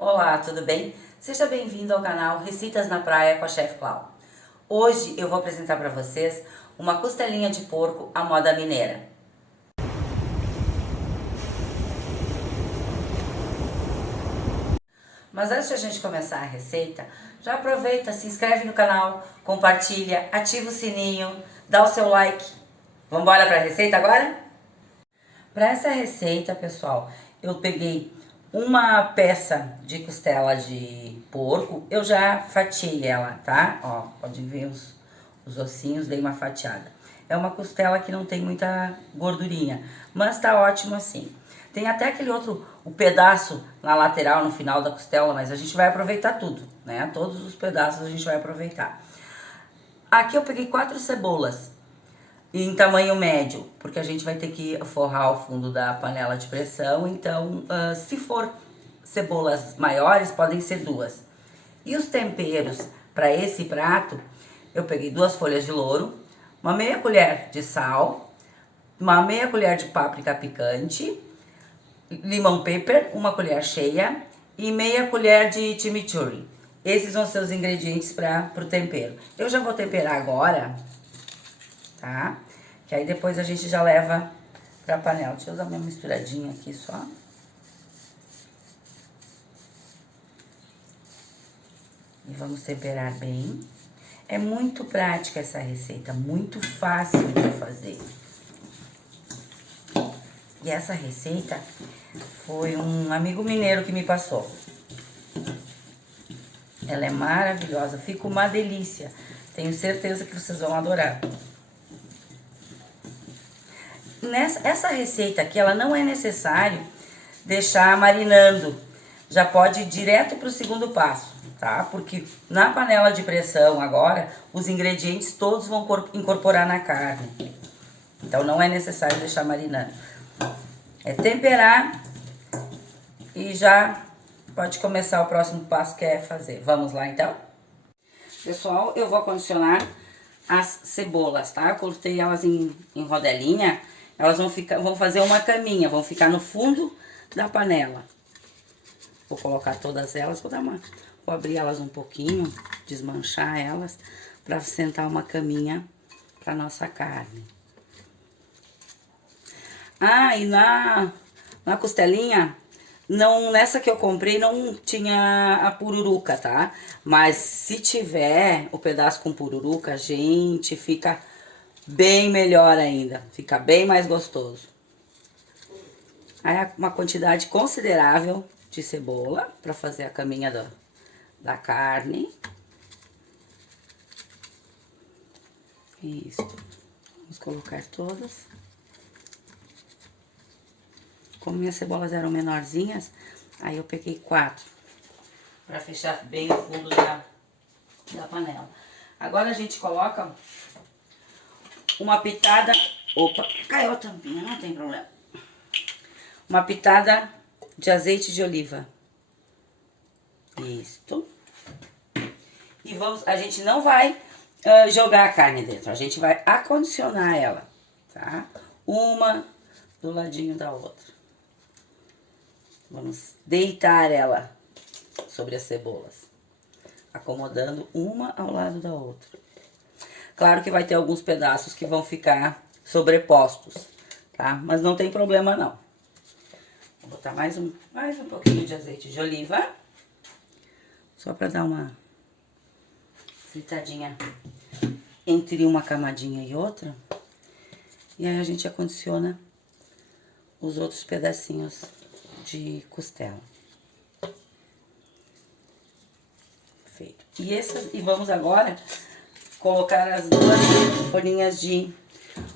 Olá, tudo bem? Seja bem-vindo ao canal Receitas na Praia com a Chef Clau. Hoje eu vou apresentar para vocês uma costelinha de porco à moda mineira. Mas antes de a gente começar a receita, já aproveita, se inscreve no canal, compartilha, ativa o sininho, dá o seu like. Vamos embora para a receita agora? Para essa receita, pessoal, eu peguei uma peça de costela de porco, eu já fatiei ela, tá? Ó, pode ver os ossinhos, dei uma fatiada. É uma costela que não tem muita gordurinha, mas tá ótimo assim. Tem até aquele outro, o pedaço na lateral, no final da costela, mas a gente vai aproveitar tudo, né? Todos os pedaços a gente vai aproveitar. Aqui eu peguei 4 cebolas em tamanho médio, porque a gente vai ter que forrar o fundo da panela de pressão, então se for cebolas maiores, podem ser 2. E os temperos para esse prato, eu peguei 2 folhas de louro, uma meia colher de sal, uma meia colher de páprica picante, limão pepper, uma colher cheia e meia colher de chimichurri. Esses vão ser os ingredientes para o tempero. Eu já vou temperar agora, tá? Que aí depois a gente já leva pra panela. Deixa eu dar uma misturadinha aqui só. E vamos temperar bem. É muito prática essa receita, muito fácil de fazer. E essa receita foi um amigo mineiro que me passou. Ela é maravilhosa, fica uma delícia. Tenho certeza que vocês vão adorar. Essa receita aqui, ela não é necessário deixar marinando. Já pode ir direto para o segundo passo, tá? Porque na panela de pressão agora, os ingredientes todos vão incorporar na carne. Então não é necessário deixar marinando. É temperar e já pode começar o próximo passo, que é fazer. Vamos lá então? Pessoal, eu vou condicionar as cebolas, tá? Eu cortei elas em rodelinha. Elas vão fazer uma caminha, vão ficar no fundo da panela. Vou colocar todas elas, vou abrir elas um pouquinho, desmanchar elas, para sentar uma caminha para nossa carne. Ah, e na costelinha, nessa que eu comprei não tinha a pururuca, tá? Mas se tiver o pedaço com pururuca, gente, fica bem melhor ainda, fica bem mais gostoso. Aí uma quantidade considerável de cebola para fazer a caminha da carne. Isso. Vamos colocar todas. Como minhas cebolas eram menorzinhas, aí eu peguei 4 para fechar bem o fundo da panela. Agora a gente coloca uma pitada, opa, caiu a tampinha, não tem problema. Uma pitada de azeite de oliva. Isto. E a gente não vai jogar a carne dentro, a gente vai acondicionar ela, tá? Uma do ladinho da outra. Vamos deitar ela sobre as cebolas, acomodando uma ao lado da outra. Claro que vai ter alguns pedaços que vão ficar sobrepostos, tá? Mas não tem problema não. Vou botar mais um pouquinho de azeite de oliva. Só para dar uma fritadinha entre uma camadinha e outra. E aí a gente acondiciona os outros pedacinhos de costela. Feito. E vamos agora colocar as 2 folhinhas de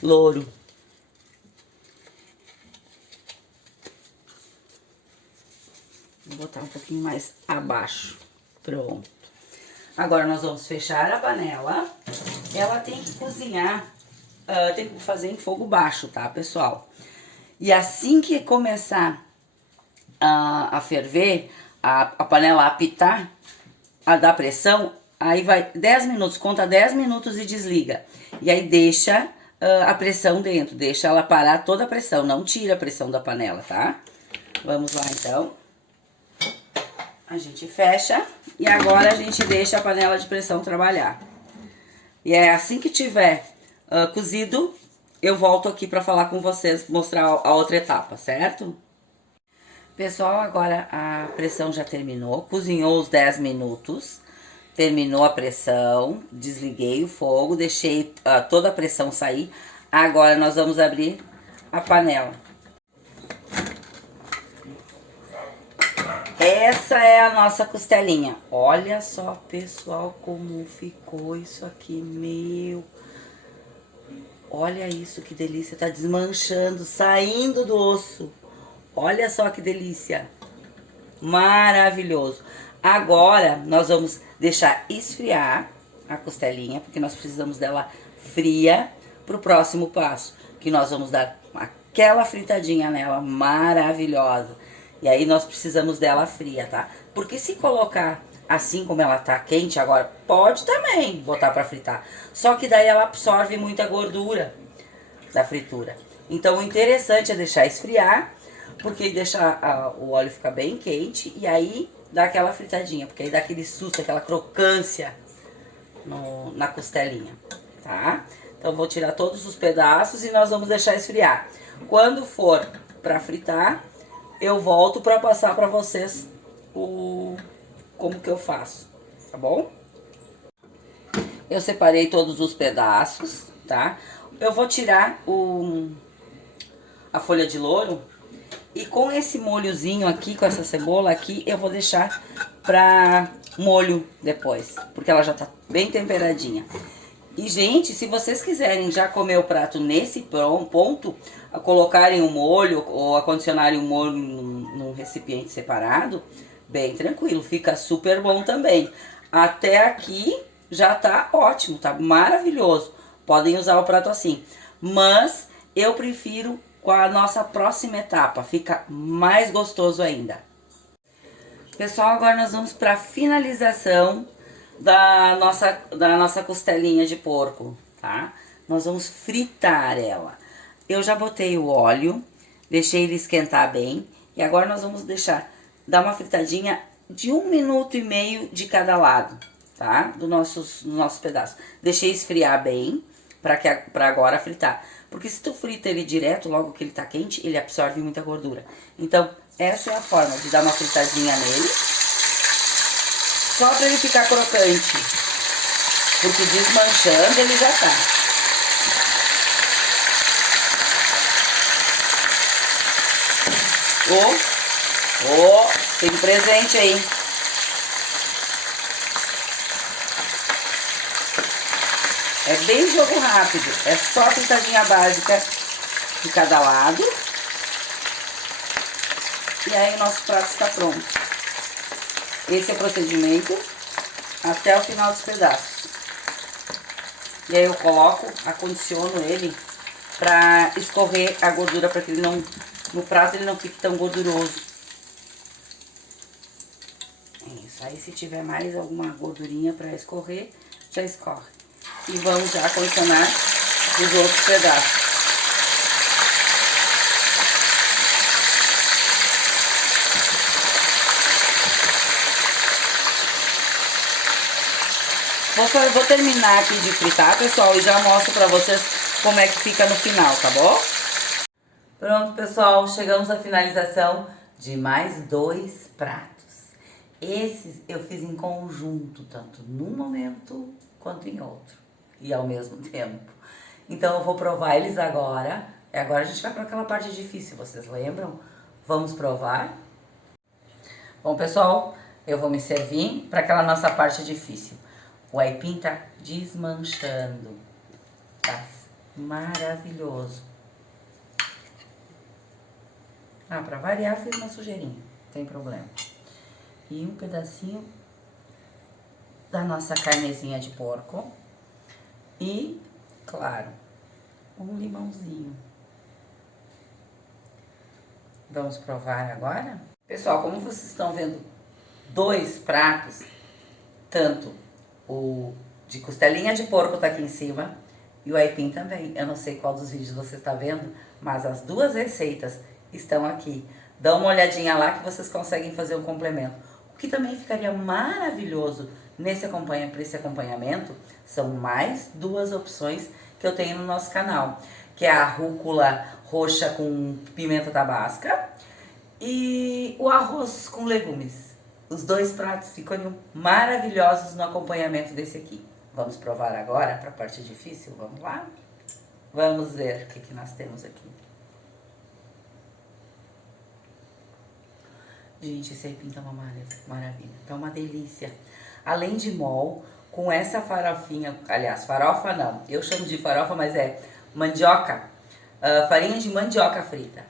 louro. Vou botar um pouquinho mais abaixo. Pronto. Agora nós vamos fechar a panela. Ela tem que cozinhar, tem que fazer em fogo baixo, tá, pessoal? E assim que começar a ferver, a panela a apitar, a dar pressão, aí vai 10 minutos, conta 10 minutos e desliga. E aí deixa a pressão dentro, deixa ela parar toda a pressão, não tira a pressão da panela, tá? Vamos lá então. A gente fecha e agora a gente deixa a panela de pressão trabalhar. E é assim que tiver cozido, eu volto aqui para falar com vocês, mostrar a outra etapa, certo? Pessoal, agora a pressão já terminou, cozinhou os 10 minutos, terminou a pressão, desliguei o fogo, deixei toda a pressão sair. Agora nós vamos abrir a panela. Essa é a nossa costelinha. Olha só, pessoal, como ficou isso aqui, meu. Olha isso, que delícia, tá desmanchando, saindo do osso. Olha só que delícia. Maravilhoso. Agora, nós vamos deixar esfriar a costelinha, porque nós precisamos dela fria pro próximo passo, que nós vamos dar aquela fritadinha nela maravilhosa. E aí nós precisamos dela fria, tá? Porque se colocar assim como ela tá quente agora, pode também botar pra fritar. Só que daí ela absorve muita gordura da fritura. Então o interessante é deixar esfriar, porque deixar o óleo ficar bem quente e aí dá aquela fritadinha, porque aí dá aquele susto, aquela crocância na costelinha, tá? Então vou tirar todos os pedaços e nós vamos deixar esfriar. Quando for pra fritar, eu volto para passar para vocês como que eu faço, tá bom? Eu separei todos os pedaços, tá? Eu vou tirar a folha de louro e com esse molhozinho aqui, com essa cebola aqui, eu vou deixar para molho depois, porque ela já tá bem temperadinha. E, gente, se vocês quiserem já comer o prato nesse ponto, a colocarem o molho ou acondicionarem o molho num recipiente separado, bem tranquilo, fica super bom também. Até aqui já tá ótimo, tá maravilhoso. Podem usar o prato assim, mas eu prefiro com a nossa próxima etapa, fica mais gostoso ainda. Pessoal, agora nós vamos para a finalização da nossa costelinha de porco, tá? Nós vamos fritar ela. Eu já botei o óleo, deixei ele esquentar bem. E agora nós vamos dar uma fritadinha de 1,5 minutos de cada lado, tá? Dos nossos pedaços. Deixei esfriar bem, pra agora fritar. Porque se tu frita ele direto, logo que ele tá quente, ele absorve muita gordura. Então, essa é a forma de dar uma fritadinha nele. Só pra ele ficar crocante. Porque desmanchando ele já tá. Tem presente aí. É bem jogo rápido. É só fritadinha básica de cada lado. E aí o nosso prato está pronto. Esse é o procedimento até o final dos pedaços. E aí eu coloco, acondiciono ele pra escorrer a gordura, para que ele não, no prato ele não fique tão gorduroso. Isso, aí se tiver mais alguma gordurinha para escorrer, já escorre. E vamos já acondicionar os outros pedaços. Vou terminar aqui de fritar, pessoal, e já mostro pra vocês como é que fica no final, tá bom? Pronto, pessoal, chegamos à finalização de mais 2 pratos. Esses eu fiz em conjunto, tanto num momento quanto em outro, e ao mesmo tempo. Então eu vou provar eles agora. E agora a gente vai para aquela parte difícil, vocês lembram? Vamos provar? Bom, pessoal, eu vou me servir para aquela nossa parte difícil. O aipim tá desmanchando. Tá maravilhoso. Ah, pra variar, fiz uma sujeirinha. Não tem problema. E um pedacinho da nossa carnezinha de porco. E, claro, um limãozinho. Vamos provar agora? Pessoal, como vocês estão vendo, 2 pratos, tanto o de costelinha de porco tá aqui em cima e o aipim também. Eu não sei qual dos vídeos você está vendo, mas as 2 receitas estão aqui. Dá uma olhadinha lá que vocês conseguem fazer um complemento. O que também ficaria maravilhoso para esse acompanhamento são mais duas opções que eu tenho no nosso canal, que é a rúcula roxa com pimenta tabasca e o arroz com legumes. Os dois pratos ficariam maravilhosos no acompanhamento desse aqui. Vamos provar agora para a parte difícil? Vamos lá? Vamos ver o que nós temos aqui. Gente, esse aipim tá uma maravilha, tá uma delícia. Além de mol, com essa farofinha, aliás, farofa não, eu chamo de farofa, mas é mandioca, farinha de mandioca frita.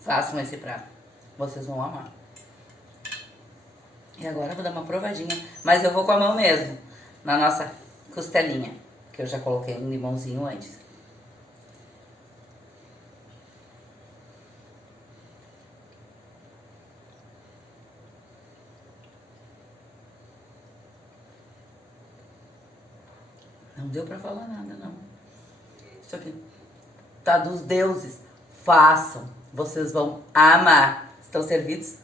Façam esse prato, vocês vão amar. E agora eu vou dar uma provadinha, mas eu vou com a mão mesmo, na nossa costelinha, que eu já coloquei um limãozinho antes. Não deu pra falar nada, não. Isso aqui tá dos deuses. Façam, vocês vão amar. Estão servidos?